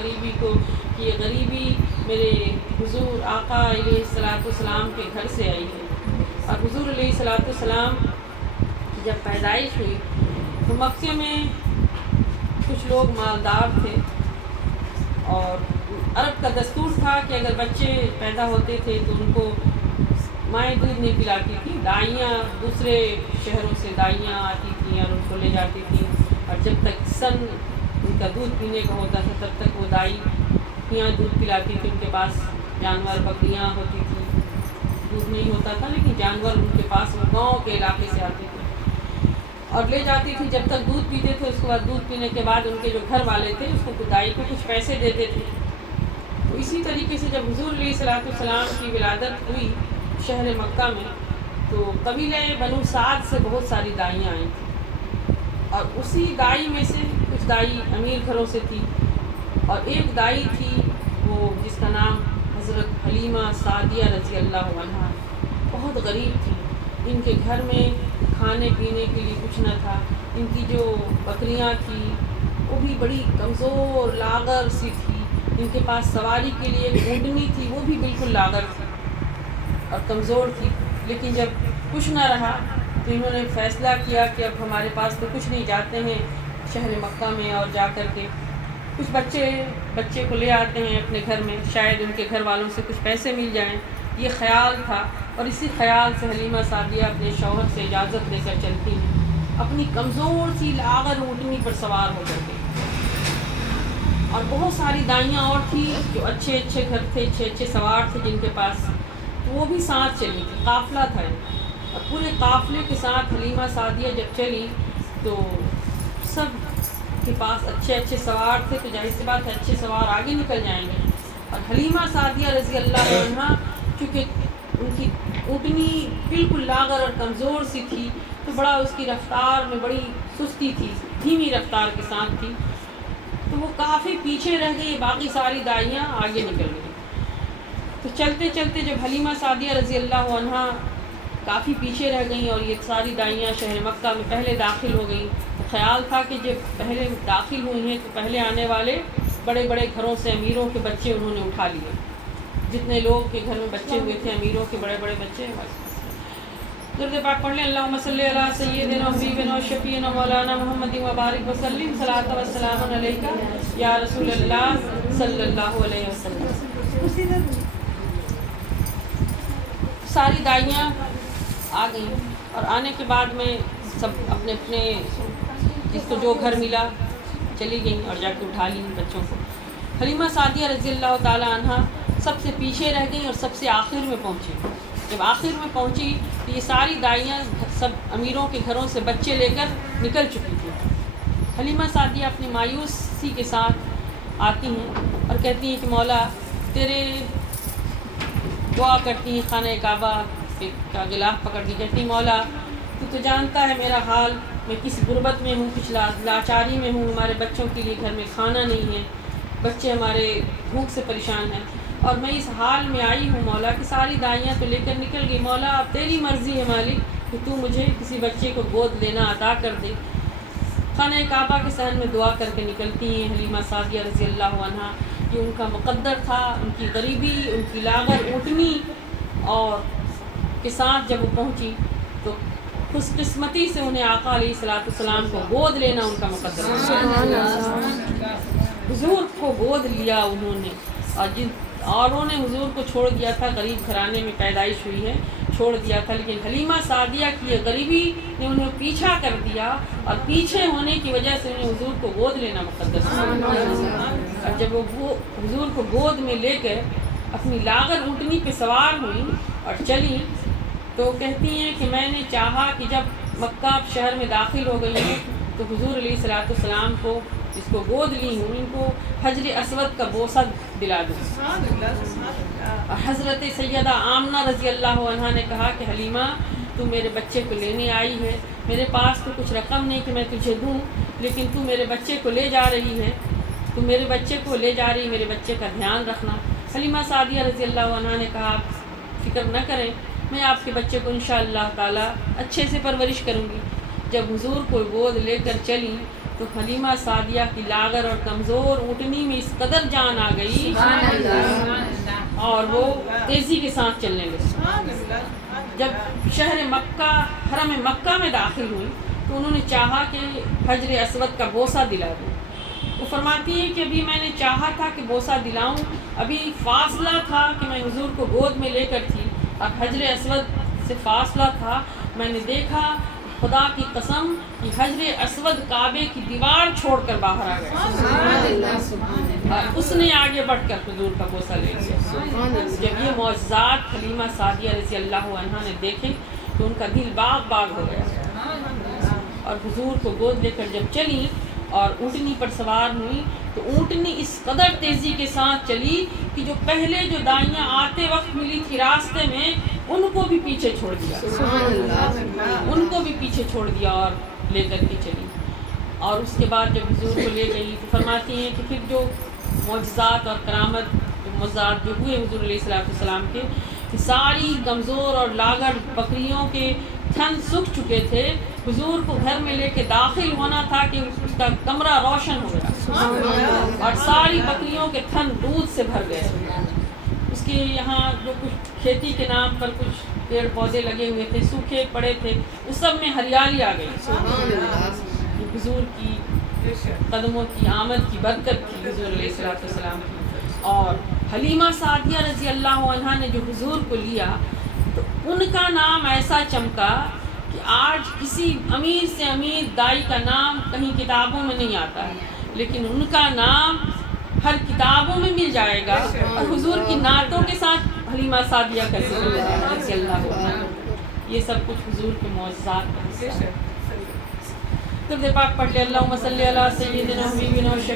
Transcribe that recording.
غریبی کو کہ یہ غریبی میرے حضور آقا علیہ الصلوۃ والسلام کے گھر سے آئی ہے۔ اور حضور علیہ الصلوۃ والسلام کی جب پیدائش ہوئی تو مکے میں کچھ لوگ مالدار تھے، اور عرب کا دستور تھا کہ اگر بچے پیدا ہوتے تھے تو ان کو مائیں دودھ نہیں پلاتی تھی، دائیاں دوسرے شہروں سے دائیاں آتی تھیں اور ان کو لے جاتی تھیں، اور جب تک سن ان کا دودھ پینے کا ہوتا تھا تب تک وہ دائی یہاں دودھ پلاتی تھی۔ ان کے پاس جانور بکریاں ہوتی تھیں، دودھ نہیں ہوتا تھا لیکن جانور ان کے پاس وہ گاؤں کے علاقے سے آتے تھے اور لے جاتی تھی۔ جب تک دودھ پیتے تھے اس کے بعد دودھ پینے کے بعد ان کے جو گھر والے تھے اس کو دائی کو کچھ پیسے دیتے تھے۔ تو اسی طریقے سے جب حضور علیہ الصلوۃ والسلام کی ولادت ہوئی شہر مکہ میں تو قبیلہ بنو سعد سے بہت ساری دائیاں آئی تھیں، اور اسی دائی میں سے کچھ دائی امیر گھروں سے تھی، اور ایک دائی تھی وہ جس کا نام حضرت حلیمہ سعدیہ رضی اللہ عنہا، بہت غریب تھی۔ ان کے گھر میں کھانے پینے کے لیے کچھ نہ تھا، ان کی جو بکریاں تھیں وہ بھی بڑی کمزور لاغر سی تھی، ان کے پاس سواری کے لیے ایک اونٹنی تھی وہ بھی بالکل لاغر تھی اور کمزور تھی۔ لیکن جب کچھ نہ رہا تو انہوں نے فیصلہ کیا کہ اب ہمارے پاس تو کچھ نہیں، جاتے ہیں شہر مکہ میں اور جا کر کے کچھ بچے کو لے آتے ہیں اپنے گھر میں، شاید ان کے گھر والوں سے کچھ پیسے مل جائیں، یہ خیال تھا۔ اور اسی خیال سے حلیمہ سعدیہ اپنے شوہر سے اجازت لے کر چلتی ہیں اپنی کمزور سی لاغر اونٹنی پر سوار ہو کر کے، اور بہت ساری دائیاں اور تھیں جو اچھے گھر تھے، اچھے سوار تھے جن کے پاس، تو وہ بھی ساتھ چلی تھی، قافلہ تھا۔ اور پورے قافلے کے ساتھ حلیمہ سعدیہ جب چلی تو سب کے پاس اچھے سوار تھے، تو ظاہر سی بات ہے اچھے سوار آگے نکل جائیں گے، اور حلیمہ سعدیہ رضی اللہ عنہا چونکہ ان کی اونٹنی بالکل لاغر اور کمزور سی تھی تو بڑا اس کی رفتار میں بڑی سستی تھی، دھیمی رفتار کے ساتھ تھی، تو وہ کافی پیچھے رہ گئی، باقی ساری دائیاں آگے نکل گئی۔ تو چلتے چلتے جب حلیمہ سعدیہ رضی اللہ عنہا کافی پیچھے رہ گئیں اور یہ ساری دائیاں شہر مکہ میں پہلے داخل ہو گئیں، تو خیال تھا کہ جب پہلے داخل ہوئی ہیں تو پہلے آنے والے بڑے گھروں سے امیروں کے بچے انہوں نے اٹھا لیے، جتنے لوگ کے گھر میں بچے ہوئے تھے امیروں کے بڑے بچے۔ درود پاک پڑھ لیں، اللہم صلی علی سیدنا و حبیبنا و شفیعنا مولانا محمد و بارک وسلم، صلاۃ و سلام علیک یا رسول اللہ صلی اللہ علیہ وسلم۔ ساری دائیاں آ گئیں، اور آنے کے بعد میں سب اپنے جس کو جو گھر ملا چلی گئیں اور جا کے اٹھا لی بچوں کو۔ حلیمہ سعدیہ رضی اللہ تعالی عنہا سب سے پیچھے رہ گئیں اور سب سے آخر میں پہنچی۔ جب آخر میں پہنچی تو یہ ساری دائیاں سب امیروں کے گھروں سے بچے لے کر نکل چکی تھیں۔ حلیمہ سعدیہ اپنی مایوسی کے ساتھ آتی ہیں اور کہتی ہیں کہ مولا تیرے دعا کرتی ہیں، خانہ کعبہ کا غلاف پکڑ کے کہتی ہیں مولا تو جانتا ہے میرا حال، میں کس غربت میں ہوں، کچھ لاچاری میں ہوں، ہمارے بچوں کے لیے گھر میں کھانا نہیں ہے، بچے ہمارے بھوک سے پریشان ہیں، اور میں اس حال میں آئی ہوں مولا کہ ساری دائیاں تو لے کر نکل گئی، مولا اب تیری مرضی ہے مالک کہ تو مجھے کسی بچے کو گود لینا عطا کر دے۔ خانہ کعبہ کے صحن میں دعا کر کے نکلتی ہیں حلیمہ سعدیہ رضی اللہ عنہا، کہ ان کا مقدر تھا، ان کی غریبی، ان کی لاغر اونٹنی اور کے ساتھ جب وہ پہنچی تو خوش قسمتی سے انہیں آقا علیہ الصلوۃ والسلام کو گود لینا ان کا مقدر تھا۔ حضور کو گود لیا انہوں نے، اور جن اوروں نے حضور کو چھوڑ دیا تھا، غریب گھرانے میں پیدائش ہوئی ہے، چھوڑ دیا تھا، لیکن حلیمہ سعدیہ کی غریبی نے انہیں پیچھا کر دیا، اور پیچھے ہونے کی وجہ سے انہیں حضور کو گود لینا مقدس تھا۔ اور جب وہ حضور کو گود میں لے کر اپنی لاغر اونٹنی پہ سوار ہوئی اور چلی تو کہتی ہیں کہ میں نے چاہا کہ جب مکہ شہر میں داخل ہو گئی ہوں تو حضور علیہ الصلوۃ والسلام کو جس کو گود لی ہوں ان کو حجر اسود کا بوسہ دلا دوں۔ حضرت سیدہ آمنہ رضی اللہ عنہا نے کہا کہ حلیمہ تو میرے بچے کو لینے آئی ہے، میرے پاس تو کچھ رقم نہیں کہ میں تجھے دوں، لیکن تو میرے بچے کو لے جا رہی ہے، تو میرے بچے کو لے جا رہی، میرے بچے کا دھیان رکھنا۔ حلیمہ سعدیہ رضی اللہ عنہا نے کہا فکر نہ کریں، میں آپ کے بچے کو انشاءاللہ تعالی اچھے سے پرورش کروں گی۔ جب حضور کو گود لے کر چلی تو حلیمہ سعدیہ کی لاغر اور کمزور اونٹنی میں اس قدر جان آ گئی اور وہ تیزی کے ساتھ چلنے لگی۔ جب شہر مکہ حرم مکہ میں داخل ہوئی تو انہوں نے چاہا کہ حجر اسود کا بوسہ دلا دوں۔ وہ فرماتی ہے کہ ابھی میں نے چاہا تھا کہ بوسہ دلاؤں، ابھی فاصلہ تھا کہ میں حضور کو گود میں لے کر تھی، اب حجر اسود سے فاصلہ تھا، میں نے دیکھا خدا کی قسم کہ حجر اسود کعبے کی دیوار چھوڑ کر باہر آ گیا اور اس نے آگے بڑھ کر حضور کا بوسہ لے لیا۔ جب یہ معجزات حلیمہ سعدیہ رضی اللہ عنہا نے دیکھے تو ان کا دل باغ باغ ہو گیا اور حضور کو گود لے کر جب چلی اور اونٹنی پر سوار ہوئی تو اونٹنی اس قدر تیزی کے ساتھ چلی کہ جو پہلے جو دائیاں آتے وقت ملی تھی راستے میں ان کو بھی پیچھے چھوڑ دیا، ان کو بھی پیچھے چھوڑ دیا اور لے کر کے چلی۔ اور اس کے بعد جب حضور کو لے گئی تو فرماتی ہیں کہ پھر جو معجزات اور کرامت معجزات جو ہوئے حضور علیہ السلام کے، کہ ساری کمزور اور لاغر بکریوں کے تھن سوکھ چکے تھے، حضور کو گھر میں لے کے داخل ہونا تھا کہ اس کا کمرہ روشن ہو گیا اور ساری بکریوں کے تھن دودھ سے بھر گئے۔ اس کے یہاں جو کچھ کھیتی کے نام پر کچھ پیڑ پودے لگے ہوئے تھے، سوکھے پڑے تھے، اس سب میں ہریالی آ گئی۔ حضور کی قدموں کی آمد کی برکت تھی حضور علیہ السلام کی۔ اور حلیمہ سعدیہ رضی اللہ عنہا نے جو حضور کو لیا تو ان کا نام ایسا چمکا کہ آج کسی امیر سے امیر دائی کا نام کہیں کتابوں میں نہیں آتا ہے، لیکن ان کا نام ہر کتابوں میں مل جائے گا اور حضور کی نعتوں کے ساتھ حلیمہ سعدیہ کا ذکر ہے رضی اللہ عنہا۔ یہ سب کچھ حضور کے معجزات کا حصہ ہے۔ درود پاک پڑھ لے، اللہم صلی علی سیدنا حبیبنا